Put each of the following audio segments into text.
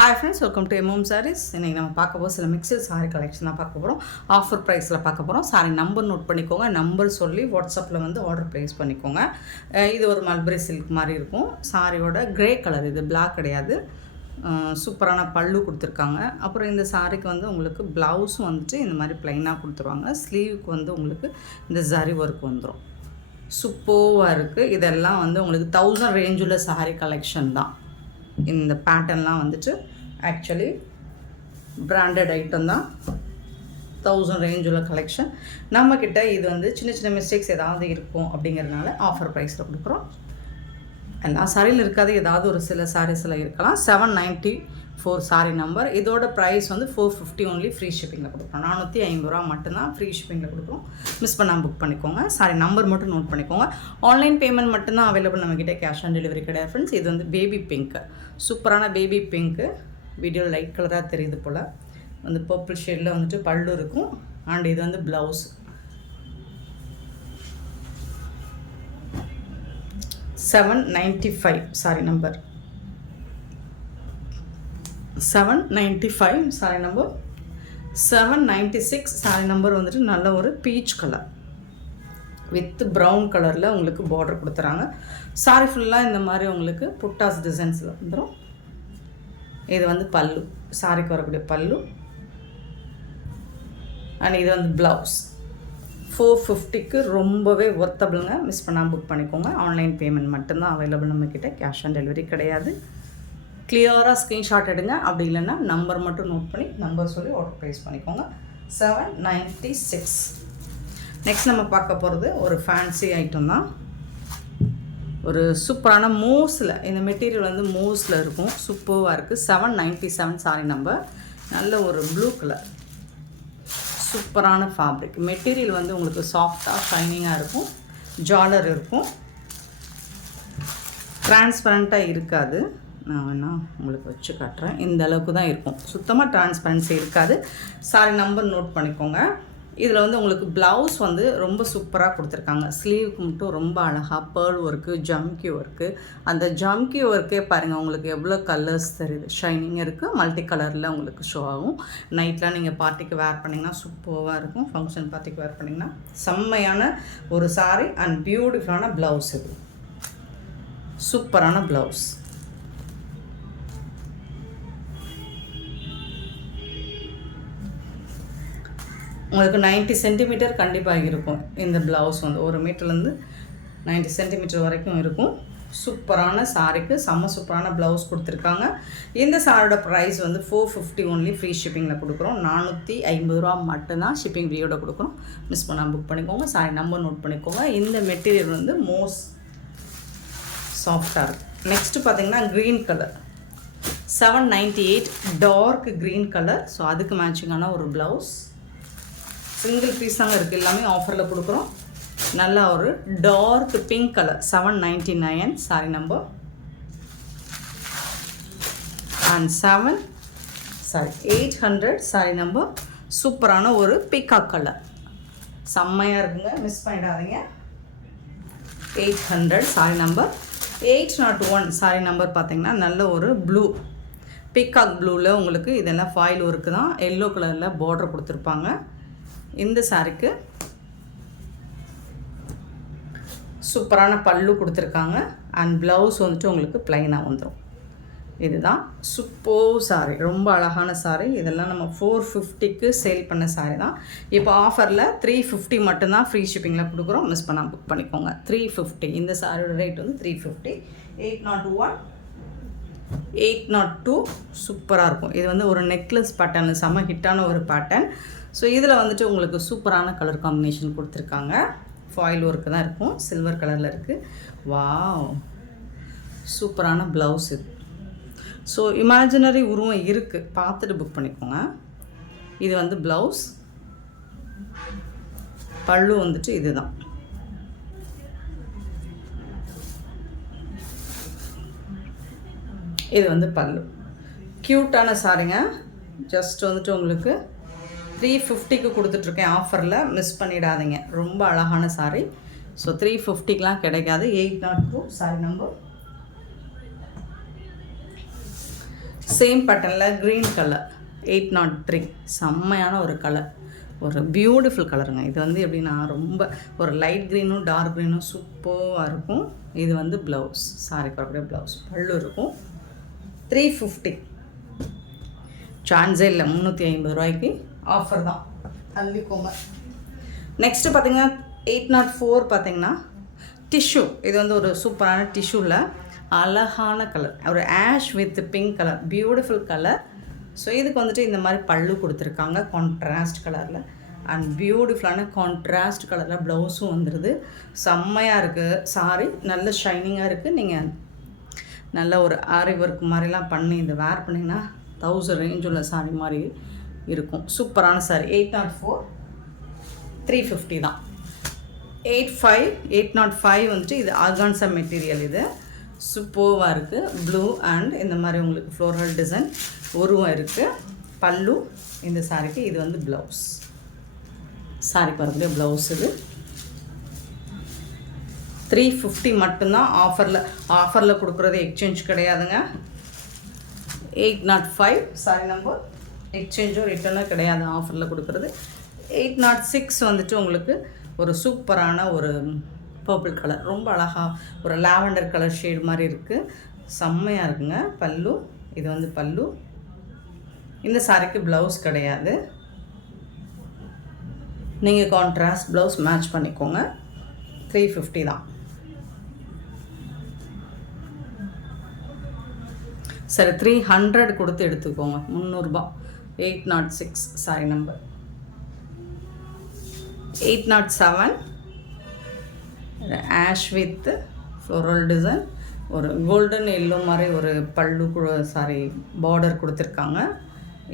Hi friends, welcome to MM Sarees. இன்னைக்கு நம்ம பார்க்க போகிற சில மிக்சட் சாரி கலெக்ஷன் தான் பார்க்க போகிறோம். ஆஃபர் ப்ரைஸில் பார்க்க போகிறோம். சாரி நம்பர் நோட் பண்ணிக்கோங்க. நம்பர் சொல்லி வாட்ஸ்அப்பில் வந்து ஆர்டர் ப்ளேஸ் பண்ணிக்கோங்க. இது ஒரு மல்பரி சில்க் மாதிரி இருக்கும். சாரியோட கிரே கலர், இது பிளாக் கிடையாது. சூப்பரான பல்லு கொடுத்துருக்காங்க. அப்புறம் இந்த சாரிக்கு வந்து உங்களுக்கு ப்ளவுஸும் வந்துட்டு இந்த மாதிரி ப்ளைனாக கொடுத்துருவாங்க. ஸ்லீவுக்கு வந்து உங்களுக்கு இந்த ஜரி ஒர்க் வந்துடும். சூப்பராக இருக்குது. இதெல்லாம் வந்து உங்களுக்கு 1000 ரேஞ்சுள்ள சாரி கலெக்ஷன் தான். இந்த பேட்டர்ன்லாம் வந்துட்டு ஆக்சுவலி பிராண்டட் ஐட்டம் தான். 1000 ரேஞ்ச் உள்ள கலெக்ஷன். நம்மக்கிட்ட இது வந்து சின்ன சின்ன மிஸ்டேக்ஸ் ஏதாவது இருக்கும் அப்படிங்கிறதுனால ஆஃபர் ப்ரைஸில் கொடுக்குறோம். எல்லா சாரியிலும் இருக்காது, ஏதாவது ஒரு சில சாரீஸில் இருக்கலாம். 794 சாரி நம்பர். இதோட ப்ரைஸ் வந்து 450 ஒன்லி. ஃப்ரீ ஷிப்பிங்கில் கொடுக்குறோம். 450 ரூபா மட்டும்தான் ஃப்ரீ ஷிப்பிங்கில் கொடுக்குறோம். மிஸ் பண்ணாமல் புக் பண்ணிக்கோங்க. சாரி நம்பர் மட்டும் நோட் பண்ணிக்கோங்க. ஆன்லைன் பேமெண்ட் மட்டும்தான் அவைலபிள் நம்மக்கிட்ட. கேஷ் ஆன் டெலிவரி கிடையாது ஃப்ரெண்ட்ஸ். இது வந்து பேபி பிங்க்கு, சூப்பரான பேபி பிங்க்கு. வீடியோ லைட் கலராக தெரியுது போல். வந்து பர்பிள் ஷேடில் வந்துட்டு பல்லு இருக்கும். அண்ட் இது வந்து blouse. 795 sorry number. 795 sorry number. 796 sorry number வந்துட்டு நல்ல ஒரு பீச் கலர் வித் ப்ரௌன் கலரில் உங்களுக்கு பார்டர் கொடுத்துறாங்க. சாரி ஃபுல்லாக இந்த மாதிரி உங்களுக்கு புட்டாஸ் டிசைன்ஸில் வந்துடும். இது வந்து பல்லு, சாரிக்கு வரக்கூடிய பல்லு. அண்ட் இது வந்து ப்ளவுஸ். 450க்கு ரொம்பவே ஒர்த்தபிளுங்க. மிஸ் பண்ணாமல் புக் பண்ணிக்கோங்க. ஆன்லைன் பேமெண்ட் மட்டும்தான் அவைலபிள் நம்மக்கிட்ட. கேஷ் ஆன் டெலிவரி கிடையாது. கிளியராக ஸ்க்ரீன்ஷாட் எடுங்க. அப்படி இல்லைன்னா நம்பர் மட்டும் நோட் பண்ணி நம்பர் சொல்லி ஆர்டர் ப்ளேஸ் பண்ணிக்கோங்க. 796. நெக்ஸ்ட் நம்ம பார்க்க போகிறது ஒரு ஃபேன்சி ஐட்டம் தான். ஒரு சூப்பரான மூஸில், இந்த மெட்டீரியல் வந்து மூஸில் இருக்கும். சூப்பராக இருக்குது. 797 சாரி நம்பர். நல்ல ஒரு ப்ளூ கலர், சூப்பரான ஃபேப்ரிக். மெட்டீரியல் வந்து உங்களுக்கு சாஃப்டாக ஷைனிங்காக இருக்கும். ஜாலர் இருக்கும். டிரான்ஸ்பரண்ட்டாக இருக்காது. நான் வேணால் உங்களுக்கு வச்சு காட்டுறேன். இந்த அளவுக்கு தான் இருக்கும். சுத்தமாக டிரான்ஸ்பரன்சி இருக்காது. சாரி நம்பர் நோட் பண்ணிக்கோங்க. இதில் வந்து உங்களுக்கு ப்ளவுஸ் வந்து ரொம்ப சூப்பராக கொடுத்துருக்காங்க. ஸ்லீவுக்கு மட்டும் ரொம்ப அழகாக பேர்ல் ஒர்க்கு, ஜம்கி ஒர்க்கு. அந்த ஜம்கி ஒர்க்கே பாருங்கள் உங்களுக்கு எவ்வளோ கலர்ஸ் தெரியுது. ஷைனிங் இருக்குது. மல்டி கலரில் உங்களுக்கு ஷோ ஆகும். நைட்லாம் நீங்கள் பார்ட்டிக்கு வேர் பண்ணிங்கன்னா சூப்பராக இருக்கும். ஃபங்க்ஷன் பார்ட்டிக்கு வேர் பண்ணிங்கன்னா செம்மையான ஒரு சாரி. அண்ட் பியூட்டிஃபுல்லான ப்ளவுஸ். இது சூப்பரான ப்ளவுஸ். உங்களுக்கு 90 சென்டிமீட்டர் கண்டிப்பாக இருக்கும். இந்த ப்ளவுஸ் வந்து 1 மீட்டர்லேருந்து 90 சென்டிமீட்டர் வரைக்கும் இருக்கும். சூப்பரான சாரிக்கு செம்ம சூப்பரான ப்ளவுஸ் கொடுத்துருக்காங்க. இந்த சாரியோட ப்ரைஸ் வந்து 450 ஒன்லி. ஃப்ரீ ஷிப்பிங்கில் கொடுக்குறோம். 450 ரூபா மட்டும்தான் ஷிப்பிங் ஃப்ரீயோட கொடுக்குறோம். மிஸ் பண்ணாமல் புக் பண்ணிக்கோங்க. சாரி நம்பர் நோட் பண்ணிக்கோங்க. இந்த மெட்டீரியல் வந்து மோஸ்ட் சாஃப்டாக இருக்குது. நெக்ஸ்ட்டு பார்த்தீங்கன்னா green colour. 798 dark green colour. So அதுக்கு மேட்சிங்கான ஒரு ப்ளவுஸ். சிங்கிள் பீஸ் தாங்க இருக்குது. எல்லாமே ஆஃபரில் கொடுக்குறோம். நல்லா ஒரு dark pink colour. 799 sari number. And 800 sari number. சூப்பரான ஒரு பீகாக் கலர். செம்மையாக இருக்குங்க. மிஸ் பண்ணிடாதீங்க. 800 சாரி நம்பர். 801 சாரி நம்பர் பார்த்தீங்கன்னா நல்ல ஒரு ப்ளூ, பீகாக் ப்ளூவில் உங்களுக்கு இதெல்லாம் ஃபாயில் ஒர்க்கு தான். எல்லோ கலரில் பார்டர் கொடுத்துருப்பாங்க. இந்த சாரிக்கு சூப்பரான பல்லு கொடுத்துருக்காங்க. அண்ட் ப்ளவுஸ் வந்துட்டு உங்களுக்கு ப்ளைனாக வந்துடும். இதுதான் சூப்பர் சாரி. ரொம்ப அழகான சாரி. இதெல்லாம் நம்ம 450க்கு சேல் பண்ண சாரி தான். இப்போ ஆஃபரில் 350 மட்டும்தான் ஃப்ரீ ஷிப்பிங்கில் கொடுக்குறோம். மிஸ் பண்ணால் புக் பண்ணிக்கோங்க. 350. இந்த சாரியோட ரேட் வந்து 350. 801, 802 சூப்பராக இருக்கும். இது வந்து ஒரு நெக்லஸ் பேட்டர்னு, செம்ம ஹிட்டான ஒரு பேட்டர்ன். ஸோ இதில் வந்துட்டு உங்களுக்கு சூப்பரான கலர் காம்பினேஷன் கொடுத்துருக்காங்க. ஃபாயில் ஒர்க்கு தான் இருக்கும். சில்வர் கலரில் இருக்குது. வாவ், சூப்பரான ப்ளவுஸ் இது. ஸோ இமேஜினரி உருவம் இருக்குது, பார்த்துட்டு புக் பண்ணிக்கோங்க. இது வந்து ப்ளவுஸ். பல்லு வந்துட்டு இதுதான். இது வந்து பல்லு. க்யூட்டான சாரிங்க. ஜஸ்ட் வந்துட்டு உங்களுக்கு 350க்கு கொடுத்துட்ருக்கேன் ஆஃபரில். மிஸ் பண்ணிடாதீங்க. ரொம்ப அழகான சாரி. ஸோ 350க்கெலாம் கிடைக்காது. 802 சாரி நம்பர். சேம் பேட்டர்னில் க்ரீன் கலர் 803 செம்மையான ஒரு கலர், ஒரு பியூட்டிஃபுல் கலருங்க. இது வந்து எப்படின்னா ரொம்ப ஒரு லைட் க்ரீனும் டார்க் க்ரீனும் சூப்பராக இருக்கும். இது வந்து ப்ளவுஸ், சாரிக்கு வரக்கூடிய ப்ளவுஸ். பல்லு இருக்கும். 350, சான்ஸே இல்லை. 350 ரூபாய்க்கு ஆஃபர் தான், தள்ளிக்கோங்க. நெக்ஸ்ட்டு பார்த்தீங்கன்னா 804 பார்த்தீங்கன்னா டிஷ்யூ. இது வந்து ஒரு சூப்பரான டிஷ்யூவில் அழகான கலர், ஒரு ash with pink colour, beautiful colour. So இதுக்கு வந்துட்டு இந்த மாதிரி பல்லு கொடுத்துருக்காங்க கான்ட்ராஸ்ட் கலரில், அண்ட் பியூட்டிஃபுல்லான கான்ட்ராஸ்ட் கலரில் ப்ளவுஸும் வந்துடுது. செம்மையாக இருக்குது சாரி, நல்ல ஷைனிங்காக இருக்குது. நீங்கள் நல்ல ஒரு ஆரி ஒர்க் மாதிரிலாம் பண்ணி இதை வேர் பண்ணிங்கன்னா 1000 ரேஞ்ச் உள்ள சாரி மாதிரி இருக்கும். சூப்பரான சாரி. 804 350 தான். 805 வந்துட்டு இது ஆர்கான்சா மெட்டீரியல். இது சூப்பராக இருக்குது. ப்ளூ அண்ட் இந்த மாதிரி உங்களுக்கு ஃப்ளோரல் டிசைன் உருவம் இருக்குது. பல்லு இந்த சாரிக்கு. இது வந்து ப்ளவுஸ், சாரிக்கு வரக்கூடிய ப்ளவுஸ். இது 350 மட்டும்தான். ஆஃபரில் கொடுக்குறது எக்ஸ்சேஞ்ச் கிடையாதுங்க. 805 சாரி நம்பர். எக்ஸ்சேஞ்சோ ரிட்டர்னோ கிடையாது ஆஃபரில் கொடுக்குறது. 806 வந்துட்டு உங்களுக்கு ஒரு சூப்பரான ஒரு பர்பிள் கலர், ரொம்ப அழகாக ஒரு லாவெண்டர் கலர் ஷேடு மாதிரி இருக்குது. செம்மையாக இருக்குங்க. பல்லு, இது வந்து பல்லு. இந்த சாரிக்கு ப்ளவுஸ் கிடையாது, நீங்கள் கான்ட்ராஸ்ட் ப்ளவுஸ் மேட்ச் பண்ணிக்கோங்க. 350 தான். சரி, 300 கொடுத்து எடுத்துக்கோங்க, 300 ரூபா. 806 sorry number. 807 ash with floral design, ஒரு கோல்டன் எல்லோ மாதிரி ஒரு பல்லு சாரி பார்டர் கொடுத்துருக்காங்க.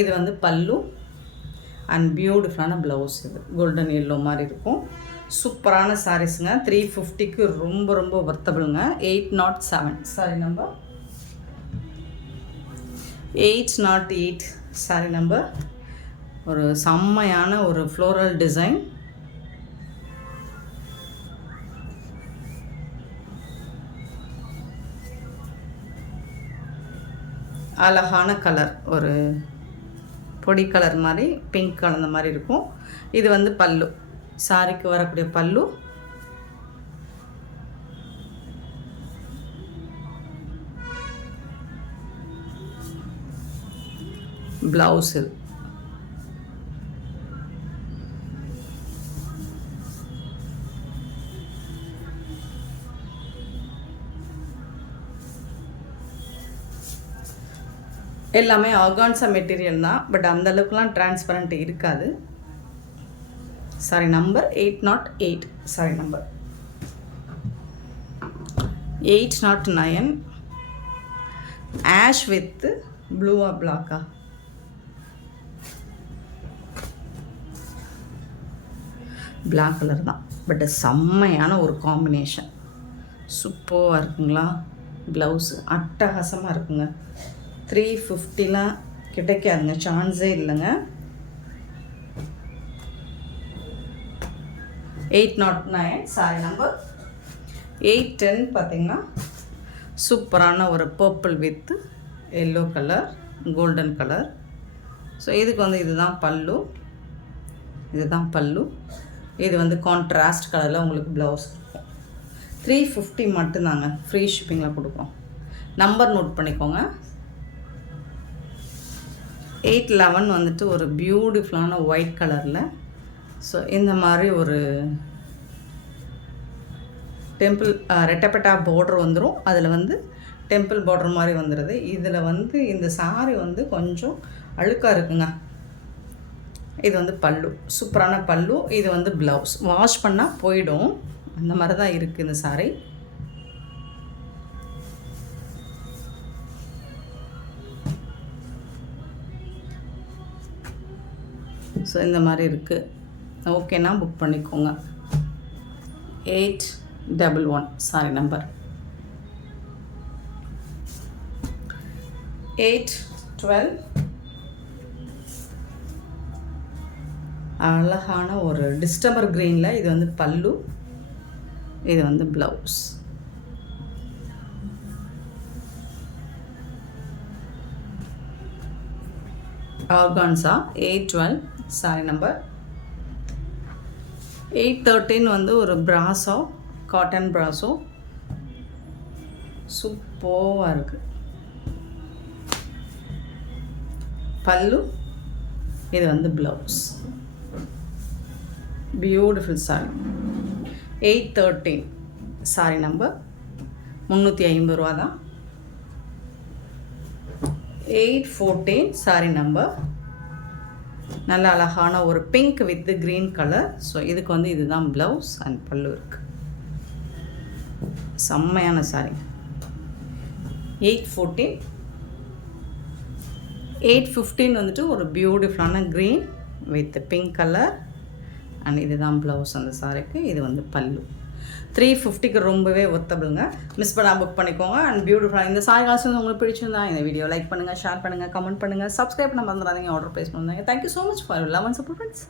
இது வந்து பல்லு அண்ட் பியூட்டிஃபுல்லான ப்ளவுஸ். இது கோல்டன் எல்லோ மாதிரி இருக்கும். சூப்பரான சாரீஸுங்க. 350க்கு ரொம்ப ரொம்ப வர்த்தபிளுங்க. 807 சாரி நம்பர். 808 சாரி நம்பர். ஒரு செம்மையான ஒரு ஃப்ளோரல் டிசைன். அழகான கலர், ஒரு பொடி கலர் மாதிரி பிங்க் கலந்த மாதிரி இருக்கும். இது வந்து பல்லு, சாரிக்கு வரக்கூடிய பல்லு. ப்ளவுஸ் இது. எல்லாமே ஆர்கான்சா மெட்டீரியல் தான், பட் அந்தளவுக்குலாம் டிரான்ஸ்பரண்ட் இருக்காது. Sari number 808 sari number. 809 ash with ப்ளூவா பிளாக்கா, பிளாக் கலர் தான், பட் செம்மையான ஒரு காம்பினேஷன். சூப்பராக இருக்குங்களா. ப்ளவுஸு அட்டகாசமாக இருக்குங்க. 350லாம் கிடைக்காதுங்க, சான்ஸே இல்லைங்க. 809 சாரி நம்பர். 810 பார்த்திங்கன்னா சூப்பரான ஒரு purple with yellow colour, golden colour. So இதுக்கு வந்து இதுதான் பல்லு, இதுதான் பல்லு. இது வந்து கான்ட்ராஸ்ட் கலரில் உங்களுக்கு ப்ளவுஸ் இருக்கும். 350 மட்டும்தாங்க, ஃப்ரீ ஷிப்பிங்கில் கொடுக்குறோம். நம்பர் நோட் பண்ணிக்கோங்க. 811 வந்துட்டு ஒரு பியூட்டிஃபுல்லான ஒயிட் கலரில். ஸோ இந்த மாதிரி ஒரு டெம்பிள் ரெட்டப்பட்டா பார்டர் வந்துடும். அதில் வந்து டெம்பிள் பார்டர் மாதிரி வந்துடுது. இதில் வந்து இந்த சாரி வந்து கொஞ்சம் அழுக்காக இருக்குங்க. இது வந்து பல்லு, சூப்பரான பல்லு. இது வந்து ப்ளவுஸ். வாஷ் பண்ணால் போயிடும், அந்த மாதிரி தான் இருக்குது இந்த சாரி. ஸோ இந்த மாதிரி இருக்குது. ஓகேனா புக் பண்ணிக்கோங்க. 811 சாரி நம்பர். 812 அழகான ஒரு டிஸ்டம்பர் க்ரீனில். இது வந்து பல்லு, இது வந்து ப்ளவுஸ். Organza 812 sorry number. 813 வந்து ஒரு பிராஸோ, காட்டன் பிராஸோ, சூப்பராக இருக்குது. பல்லு, இது வந்து blouse. Beautiful sorry. 813 sorry number 350 ரூபா தான். 814 சாரி நம்பர். நல்ல அழகான ஒரு pink with green colour. So இதுக்கு வந்து இதுதான் ப்ளவுஸ் அண்ட் பல்லு இருக்குது. செம்மையான சாரி. 814. 815 வந்துட்டு ஒரு பியூட்டிஃபுல்லான green with pink colour and இதுதான் ப்ளவுஸ் அந்த சாரிக்கு. இது வந்து பல்லு. 350க்கு ரொம்பவே ஒர்த்தபிளுங்க. மிஸ் பண்ணால் புக் பண்ணிக்கோங்க. அண்ட் பியூட்டிஃபுல்லாக இந்த சாரி கலெக்ஷன் உங்களுக்கு பிடிச்சிருந்தா இந்த வீடியோ லைக் பண்ணுங்கள், ஷேர் பண்ணுங்கள், கமெண்ட் பண்ணுங்கள், சப்ஸ்கிரைப் பண்ண மறந்துடாதீங்க, ஆர்டர் ப்ளேஸ் பண்ணுங்க. Thank you so much for love and support friends.